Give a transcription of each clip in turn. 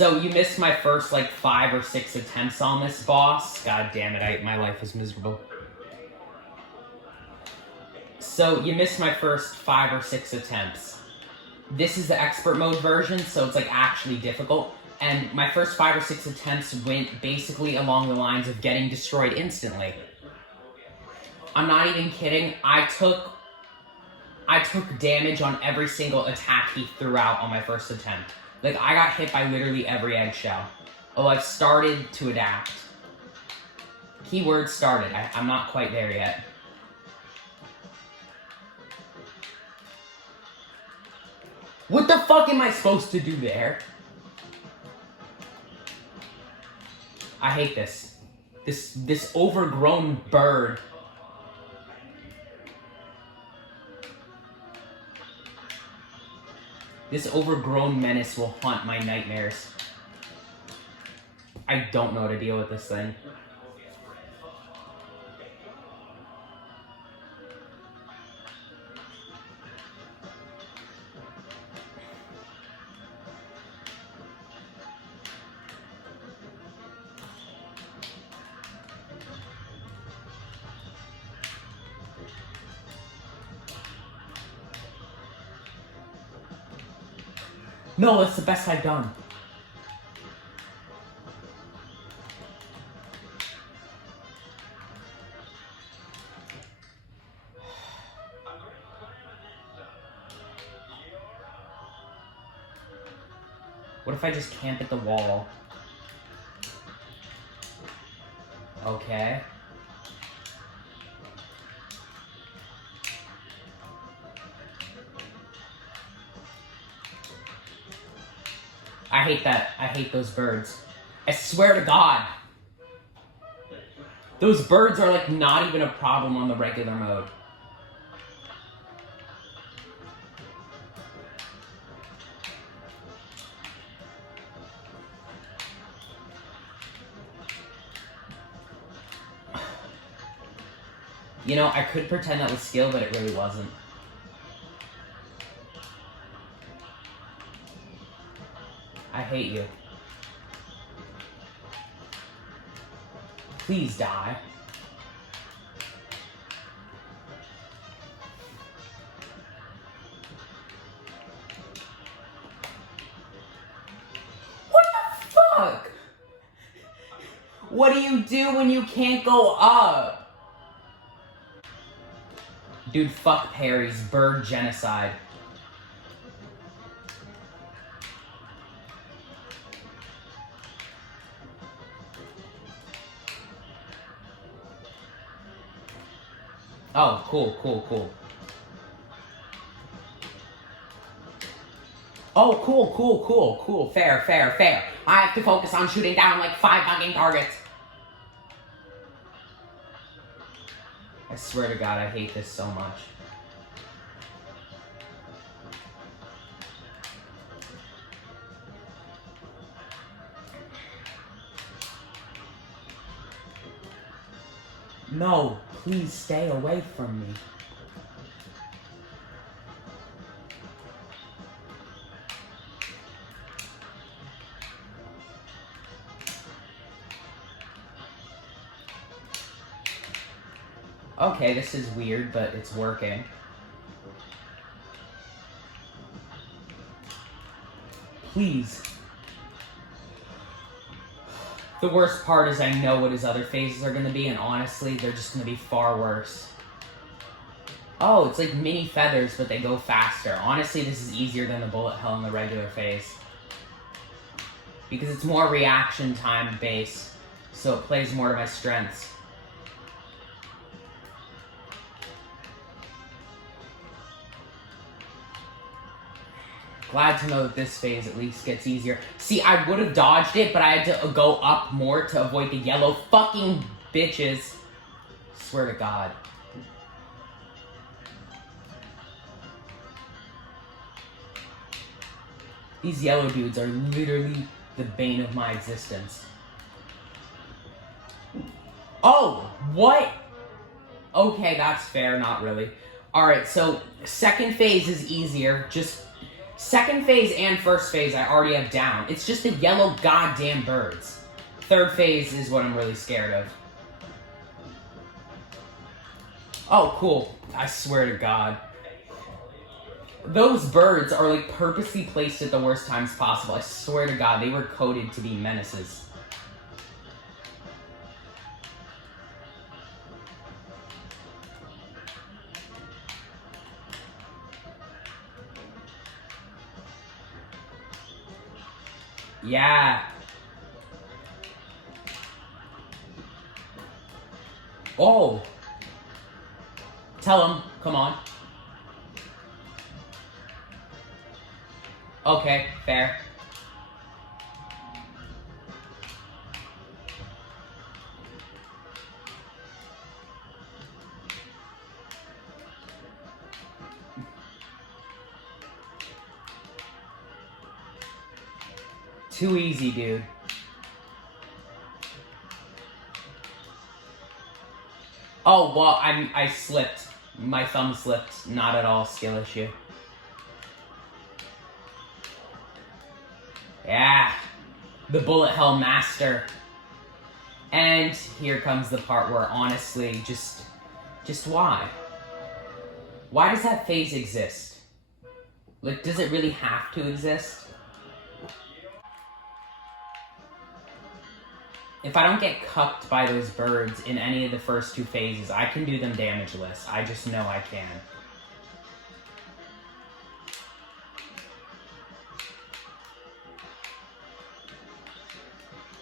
So you missed my first like 5 or 6 attempts on this boss. God damn it, my life is miserable. So you missed my first 5 or 6 attempts. This is the expert mode version, so it's like actually difficult. And my first 5 or 6 attempts went basically along the lines of getting destroyed instantly. I'm not even kidding. I took damage on every single attack he threw out on my first attempt. Like, I got hit by literally every eggshell. Oh, I've started to adapt. Keyword started. I'm not quite there yet. What the fuck am I supposed to do there? I hate this. This overgrown bird. This overgrown menace will haunt my nightmares. I don't know how to deal with this thing. No, that's the best I've done. What if I just camp at the wall? Okay. I hate that. I hate those birds. I swear to God. Those birds are like not even a problem on the regular mode. You know, I could pretend that was skill, but it really wasn't. I hate you. Please die. What the fuck? What do you do when you can't go up? Dude, fuck parries. Bird genocide. Oh, cool. Oh, cool. Fair. I have to focus on shooting down like 5 fucking targets. I swear to God, I hate this so much. No, please stay away from me. Okay, this is weird, but it's working. Please. The worst part is I know what his other phases are going to be, and honestly, they're just going to be far worse. Oh, it's like mini feathers, but they go faster. Honestly, this is easier than the bullet hell in the regular phase. Because it's more reaction time based, so it plays more to my strengths. Glad to know that this phase at least gets easier. See, I would have dodged it, but I had to go up more to avoid the yellow fucking bitches. Swear to God. These yellow dudes are literally the bane of my existence. Oh, what? Okay, that's fair, not really. Alright, so second phase is easier. Just Second phase and first phase I already have down. It's just the yellow goddamn birds. Third phase is what I'm really scared of. Oh, cool. I swear to God. Those birds are like purposely placed at the worst times possible. I swear to God, they were coded to be menaces. Yeah. Oh. Tell him. Come on. Okay, fair. Too easy, dude. Oh, well, I slipped. My thumb slipped. Not at all skill issue. Yeah. The bullet hell master. And here comes the part where, honestly, just why? Why does that phase exist? Like, does it really have to exist? If I don't get cucked by those birds in any of the first two phases, I can do them damageless. I just know I can.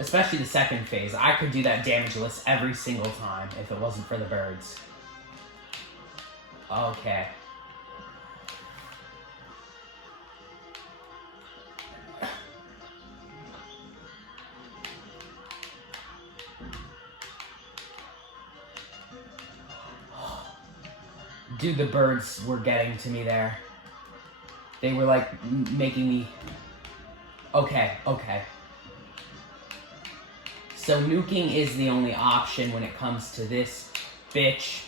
Especially the second phase. I could do that damageless every single time if it wasn't for the birds. Okay. Dude, the birds were getting to me there. They were like making me... Okay. So nuking is the only option when it comes to this bitch.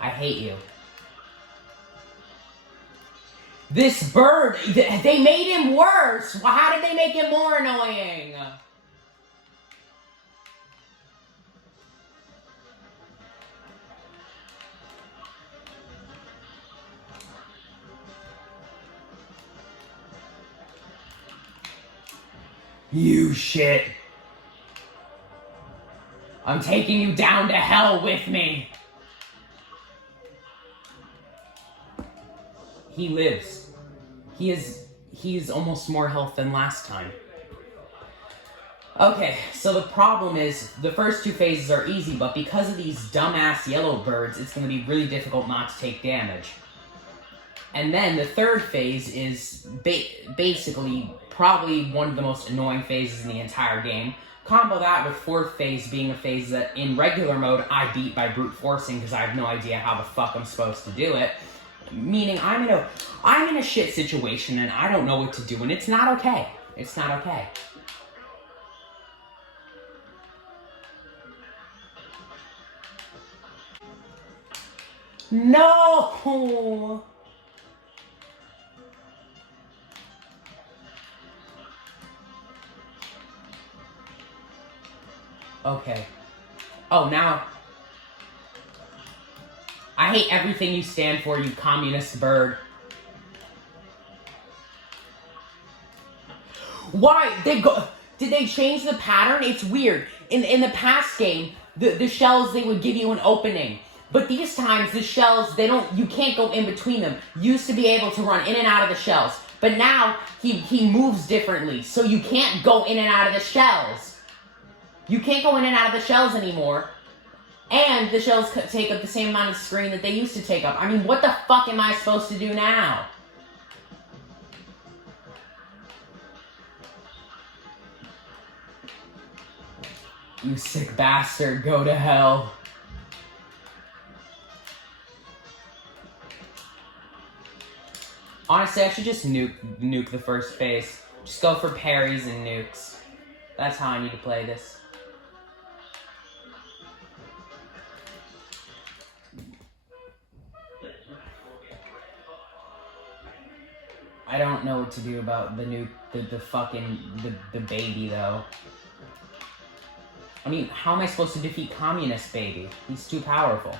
I hate you. This bird, they made him worse. How did they make him more annoying? You shit. I'm taking you down to hell with me. He lives. He is almost more health than last time. Okay, so the problem is, the first two phases are easy, but because of these dumbass yellow birds, it's going to be really difficult not to take damage. And then the third phase is basically probably one of the most annoying phases in the entire game. Combo that with fourth phase being a phase that, in regular mode, I beat by brute forcing because I have no idea how the fuck I'm supposed to do it. Meaning I'm in a shit situation and I don't know what to do, and it's not okay. It's not okay. No! Okay. Oh, now... I hate everything you stand for, you communist bird. Why? Did they change the pattern? It's weird. In the past game, the shells, they would give you an opening. But these times, the shells, you can't go in between them. You used to be able to run in and out of the shells. But now, he moves differently, so you can't go in and out of the shells. You can't go in and out of the shells anymore. And the shells take up the same amount of screen that they used to take up. I mean, what the fuck am I supposed to do now? You sick bastard, go to hell. Honestly, I should just nuke the first phase. Just go for parries and nukes. That's how I need to play this. I don't know what to do about the fucking, the baby, though. I mean, how am I supposed to defeat Communist Baby? He's too powerful.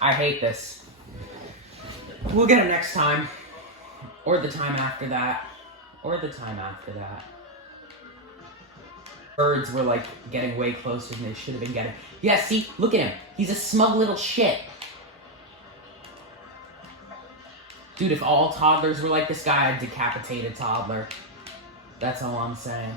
I hate this. We'll get him next time. Or the time after that. Or the time after that. Birds were, like, getting way closer than they should have been getting. Yeah, see? Look at him. He's a smug little shit. Dude, if all toddlers were like this guy, I'd decapitate a toddler. That's all I'm saying.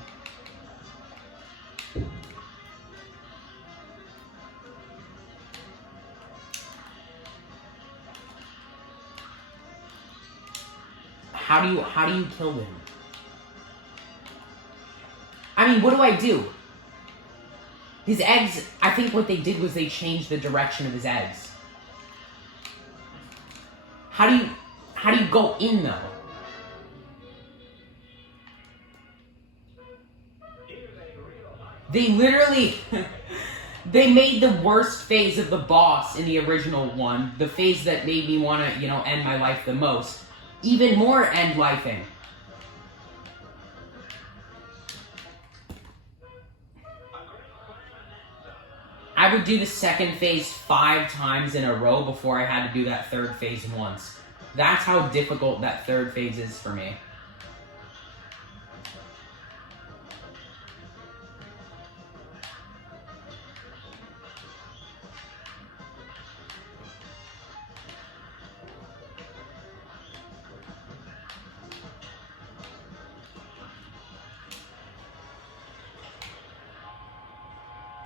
How do you kill him? I mean, what do I do? His eggs, I think what they did was they changed the direction of his eggs. How do you go in, though? They literally, they made the worst phase of the boss in the original one, the phase that made me want to, end my life the most, even more end-lifing. I would do the second phase 5 times in a row before I had to do that third phase once. That's how difficult that third phase is for me.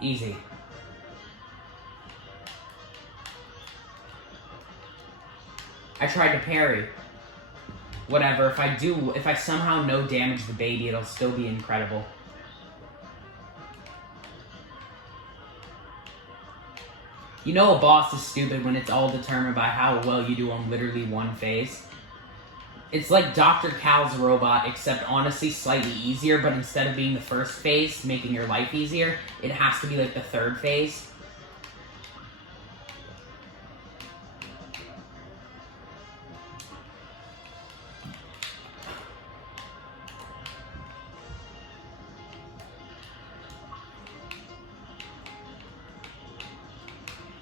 Easy. I tried to parry. Whatever, if I somehow no damage the baby, it'll still be incredible. You know a boss is stupid when it's all determined by how well you do on literally one phase. It's like Dr. Cal's robot, except honestly slightly easier, but instead of being the first phase, making your life easier, it has to be like the third phase.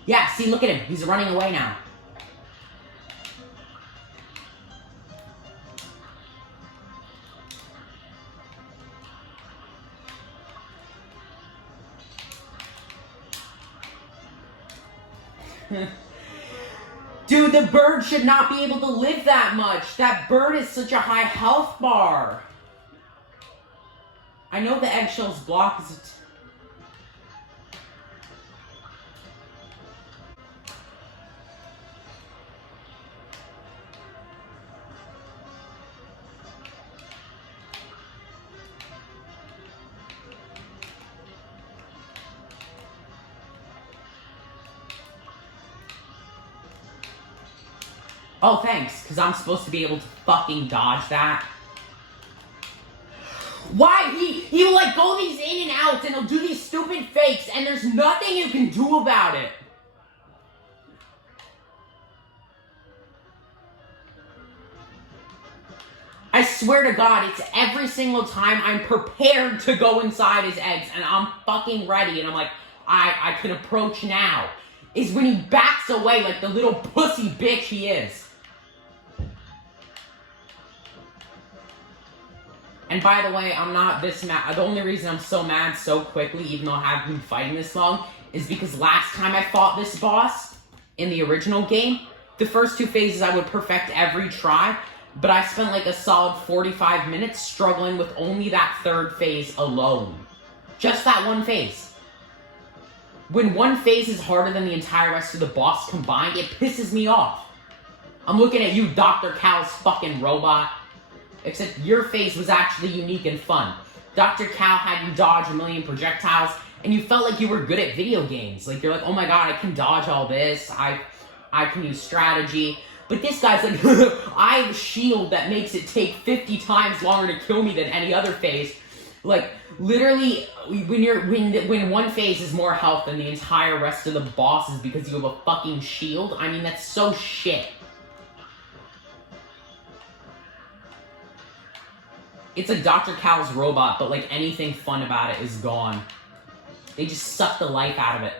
Yeah, see, look at him. He's running away now. Dude, the bird should not be able to live that much. That bird is such a high health bar. I know the eggshells block is... Oh, thanks, because I'm supposed to be able to fucking dodge that. Why? He will, like, go these in and outs, and he'll do these stupid fakes, and there's nothing you can do about it. I swear to God, it's every single time I'm prepared to go inside his eggs, and I'm fucking ready, and I'm like, I can approach now, is when he backs away like the little pussy bitch he is. And by the way, I'm not this mad. The only reason I'm so mad so quickly, even though I haven't been fighting this long, is because last time I fought this boss, in the original game, the first 2 phases I would perfect every try, but I spent like a solid 45 minutes struggling with only that third phase alone. Just that one phase. When one phase is harder than the entire rest of the boss combined, it pisses me off. I'm looking at you, Dr. Cal's fucking robot. Except your phase was actually unique and fun. Dr. Cal had you dodge a million projectiles, and you felt like you were good at video games. Like, you're like, oh my god, I can dodge all this, I can use strategy. But this guy's like, I have a shield that makes it take 50 times longer to kill me than any other phase. Like, literally, when one phase is more health than the entire rest of the bosses because you have a fucking shield, I mean, that's so shit. It's like Dr. Cal's robot, but like anything fun about it is gone. They just suck the life out of it.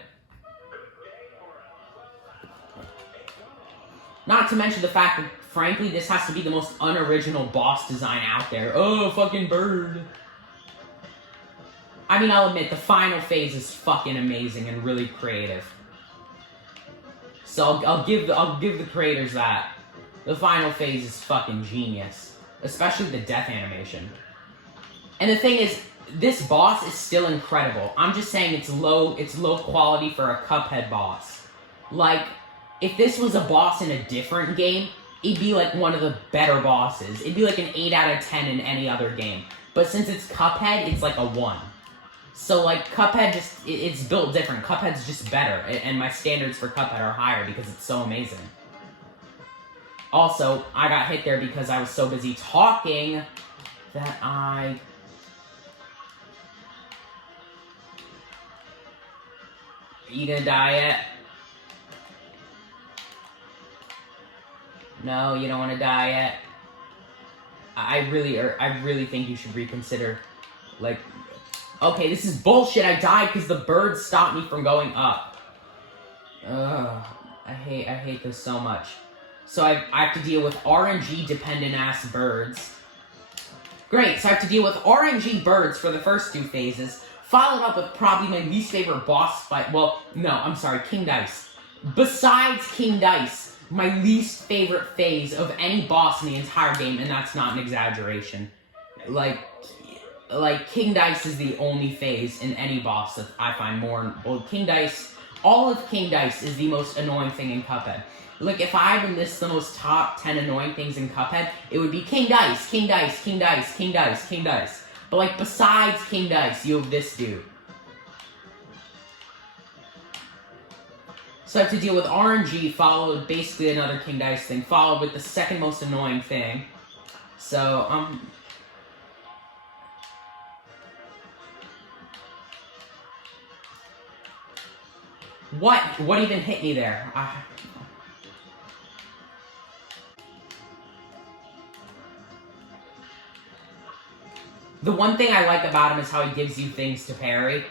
Not to mention the fact that, frankly, this has to be the most unoriginal boss design out there. Oh, fucking bird. I mean, I'll admit, the final phase is fucking amazing and really creative. So I'll give the creators that. The final phase is fucking genius. Especially the death animation. And the thing is, this boss is still incredible. I'm just saying it's low quality for a Cuphead boss. Like, if this was a boss in a different game, it'd be like one of the better bosses. It'd be like an 8 out of 10 in any other game. But since it's Cuphead, it's like a 1. So like, Cuphead it's built different. Cuphead's just better, and my standards for Cuphead are higher because it's so amazing. Also, I got hit there because I was so busy talking that I... Are you gonna die yet? No, you don't want to die yet? I really think you should reconsider. Like, okay, this is bullshit. I died because the bird stopped me from going up. Ugh, I hate this so much. So I have to deal with RNG-dependent-ass birds. Great, so I have to deal with RNG birds for the first 2 phases, followed up with probably my least favorite boss fight. Well, no, I'm sorry, King Dice. Besides King Dice, my least favorite phase of any boss in the entire game, and that's not an exaggeration. Like King Dice is the only phase in any boss that I find more... Well, King Dice... All of King Dice is the most annoying thing in Cuphead. Like, if I had to list the most top 10 annoying things in Cuphead, it would be King Dice, King Dice, King Dice, King Dice, King Dice. But, like, besides King Dice, you have this dude. So I have to deal with RNG, followed basically another King Dice thing, followed with the second most annoying thing. So, What? What even hit me there? The one thing I like about him is how he gives you things to parry.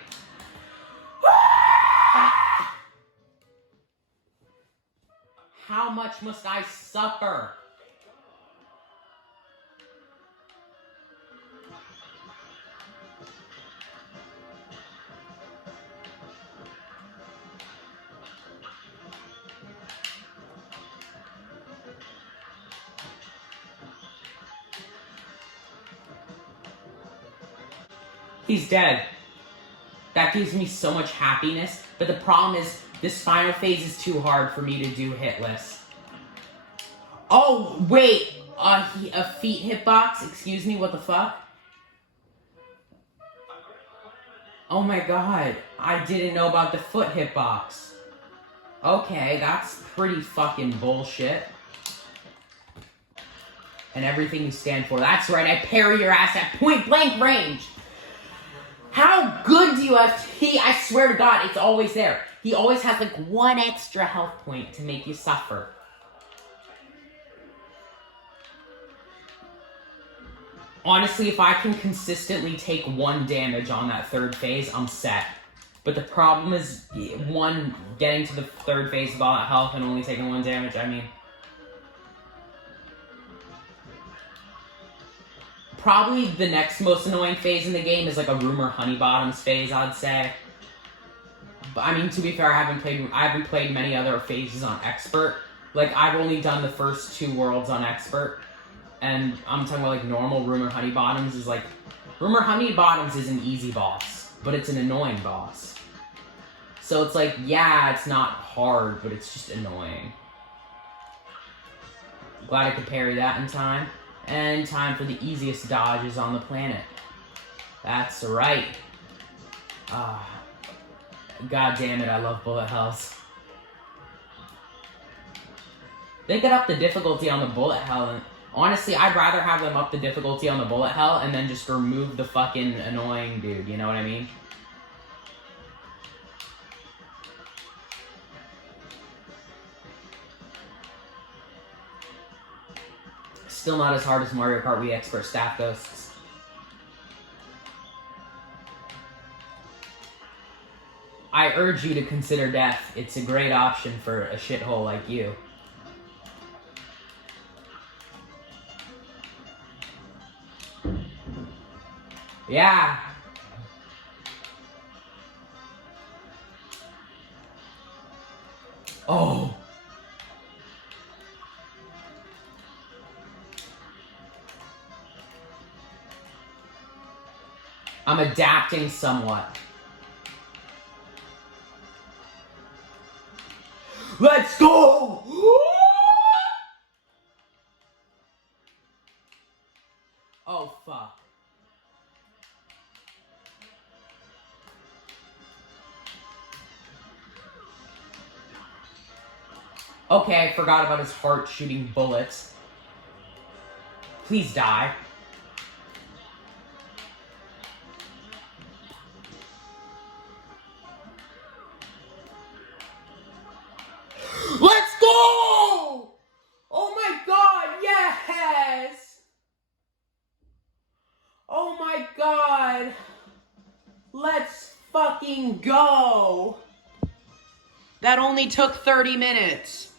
How much must I suffer? He's dead. That gives me so much happiness, but the problem is, this final phase is too hard for me to do hitless. Oh, wait! A feet hitbox? Excuse me, what the fuck? Oh my god, I didn't know about the foot hitbox. Okay, that's pretty fucking bullshit. And everything you stand for. That's right, I parry your ass at point blank range! How good do you have to... I swear to God, it's always there. He always has, like, 1 extra health point to make you suffer. Honestly, if I can consistently take 1 damage on that 3rd phase, I'm set. But the problem is, getting to the 3rd phase with all that health and only taking 1 damage, I mean... Probably the next most annoying phase in the game is like a Rumor Honeybottoms phase, I'd say. But I mean, to be fair, I haven't played many other phases on Expert. Like, I've only done the first 2 worlds on Expert. And I'm talking about like normal Rumor Honeybottoms is like... Rumor Honeybottoms is an easy boss, but it's an annoying boss. So it's like, yeah, it's not hard, but it's just annoying. Glad I could parry that in time. And time for the easiest dodges on the planet. That's right. God damn it, I love bullet hells. They could up the difficulty on the bullet hell. And honestly, I'd rather have them up the difficulty on the bullet hell and then just remove the fucking annoying dude. You know what I mean? Still not as hard as Mario Kart Wii Expert Staff Ghosts. I urge you to consider death. It's a great option for a shithole like you. Yeah. Oh. I'm adapting somewhat. Let's go! Oh, fuck. Okay, I forgot about his heart shooting bullets. Please die. Let's go! Oh my god, yes! Oh my god. Let's fucking go. That only took 30 minutes.